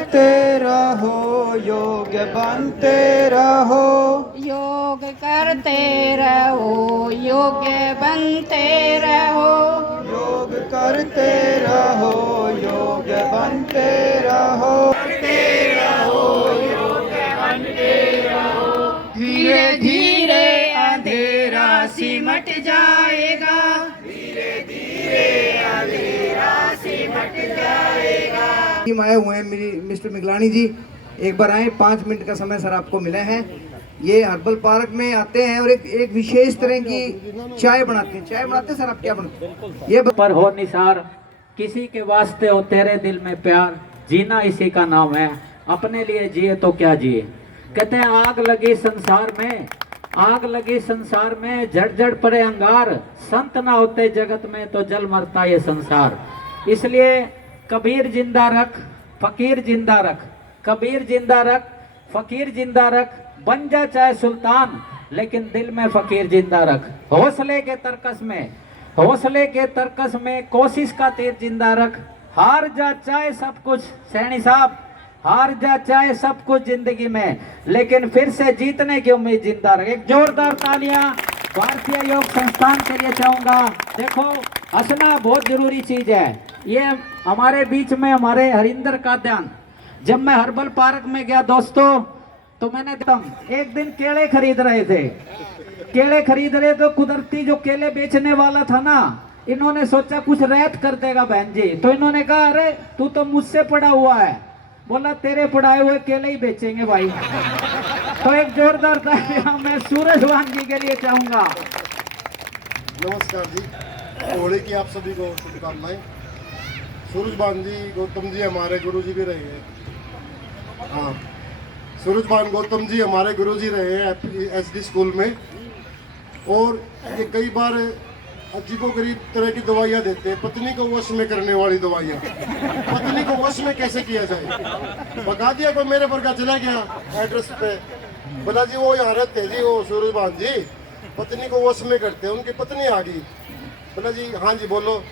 करते रहो, योग बनते रहो। योग करते रहो, योग्य बनते रहो। योग करते रहो, योग बनते रहो। धीरे धीरे अंधेरा सिमट जाएगा। टीम आए हुए हैं मेरी मिस्टर मिगलानी जी, एक बार आए, 5 मिनट का समय सर आपको मिला है। ये हर्बल पार्क में आते हैं और एक विशेष तरह की चाय बनाते हैं। चाय बनाते हैं सर, आप क्या बनाते हैं? ये पर हो निसार, किसी के वास्ते हो तेरे दिल में प्यार, जीना इसी का नाम है, अपने लिए जिए तो क्या जिए। कहते हैं आग लगी संसार में, आग लगी संसार में, जड़ जड़ पड़े अंगार, संत ना होते जगत में तो जल मरता ये संसार। इसलिए कबीर जिंदा रख, फकीर जिंदा रख, कबीर जिंदा रख, फकीर जिंदा रख, बन जा चाहे सुल्तान लेकिन दिल में फकीर जिंदा रख। हौसले के तरकस में, हौसले के तरकस में कोशिश का तीर जिंदा रख। हार जा चाहे सब कुछ सैनी साहब, हार जा चाहे सब कुछ जिंदगी में, लेकिन फिर से जीतने की उम्मीद जिंदा रख। एक जोरदार तालियां भारतीय योग संस्थान के लिए चाहूंगा। देखो हंसना बहुत जरूरी चीज है। ये हमारे बीच में हमारे हरिंदर का ध्यान, जब मैं हर्बल पार्क में गया दोस्तों, तो मैंने एक दिन केले खरीद रहे थे, केले खरीद रहे तो कुदरती जो केले बेचने वाला था ना, इन्होंने सोचा कुछ रैत कर देगा बहन जी, तो इन्होंने कहा अरे तू तो मुझसे पड़ा हुआ है, बोला तेरे पढ़ाए हुए केले ही बेचेंगे भाई। तो एक जोरदार तालियां मैं सूरजवान जी के लिए चाहूंगा। नमस्कार जी, होली की आप सभी को शुभकामनाएं। सूरजबान जी, गौतम जी हमारे गुरु जी भी रहे हैं। हाँ, सूरजबान गौतम जी हमारे गुरु जी रहे हैं एसडी स्कूल में, और ये कई बार अजीबोगरीब तरह की दवाइयाँ देते हैं, पत्नी को वश में करने वाली दवाइयाँ। पत्नी को वश में कैसे किया जाए, बता दिया कोई मेरे पर का चला गया एड्रेस पे, बोला जी वो यहाँ रहते जी, वो सूरजबान जी पत्नी को वश में करते हैं, उनकी पत्नी आ गई। बोला जी हाँ जी बोलो।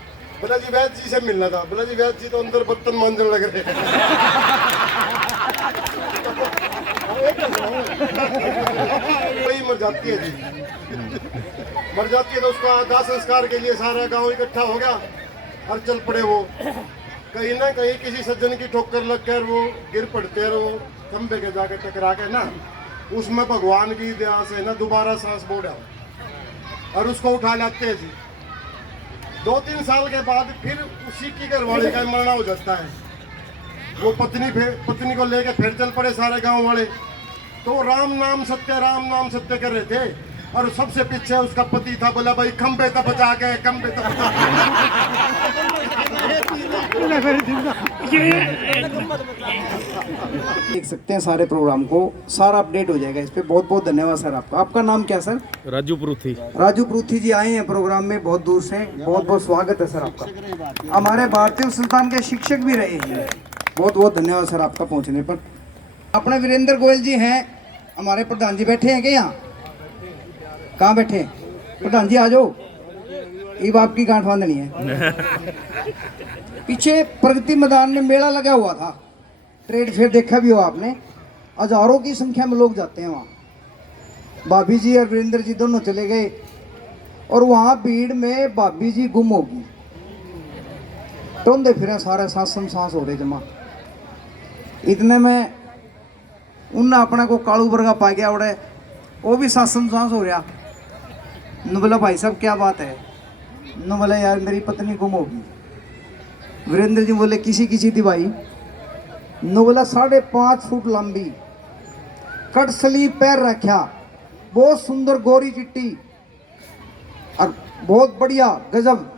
बोला जी वैद जी से मिलना था। बोला जी वैद जी तो अंदर बर्तन मांजने लग रहे हैं। वही मर जाती है जी, मर जाती है तो उसका दाह संस्कार के लिए सारा गांव इकट्ठा हो गया और चल पड़े। वो कहीं ना कहीं किसी सज्जन की ठोकर लग कर वो गिर पड़ते हैं, वो खंबे के जाके टकरा के ना, उसमें भगवान की दया से ना दोबारा सांस बोड़ा और उसको उठा लाते हैं जी। 2-3 साल के बाद फिर उसी की घरवाली का मरना हो जाता है। वो पत्नी को लेके फिर चल पड़े सारे गांव वाले। तो राम नाम सत्य कर रहे थे, और सबसे पीछे उसका पति था। बोला भाई खंबे तक बचा के, खंबे तक देख सकते हैं सारे प्रोग्राम को, सारा अपडेट हो जाएगा इस पे। बहुत बहुत धन्यवाद सर आपका। आपका नाम क्या सर? राजू परूथी। राजू परूथी जी आए हैं प्रोग्राम में बहुत दूर से, बहुत बहुत स्वागत है सर आपका। हमारे भारतीय संस्थान के शिक्षक भी रहे हैं, बहुत बहुत धन्यवाद सर आपका पहुंचने पर। अपने वीरेंद्र गोयल जी हैं हमारे प्रधान जी, बैठे हैं क्या यहाँ? कहाँ बैठे? प्रधान जी आ जाओ, ये बाप की गांठ बांधनी है। पीछे प्रगति मैदान में मेला लगा हुआ था, ट्रेड फेयर देखा भी हो आपने, हजारों की संख्या में लोग जाते हैं वहाँ। भाभी जी और वीरेंद्र जी दोनों चले गए और वहाँ भीड़ में भाभी जी गुम होगी। टोंदे फिर सारे सांस हो रहे जमा। इतने में उनने अपने को कालू वर्गा पा गया उड़े, वो भी सांस हो रहा। नु बोला भाई साहब क्या बात है? नु बोला यार मेरी पत्नी गुम होगी। वीरेंद्र जी बोले किसी किसी थी भाई? नु बोला 5.5 फुट लंबी, कट स्लीव पैर रखा, बहुत सुंदर गोरी चिट्टी और बहुत बढ़िया गजब।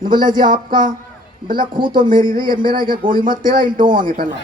नु बोला जी आपका? बोला खू तो मेरी रही है, मेरा क्या गोली मत तेरा इंटो आएंगे पहला।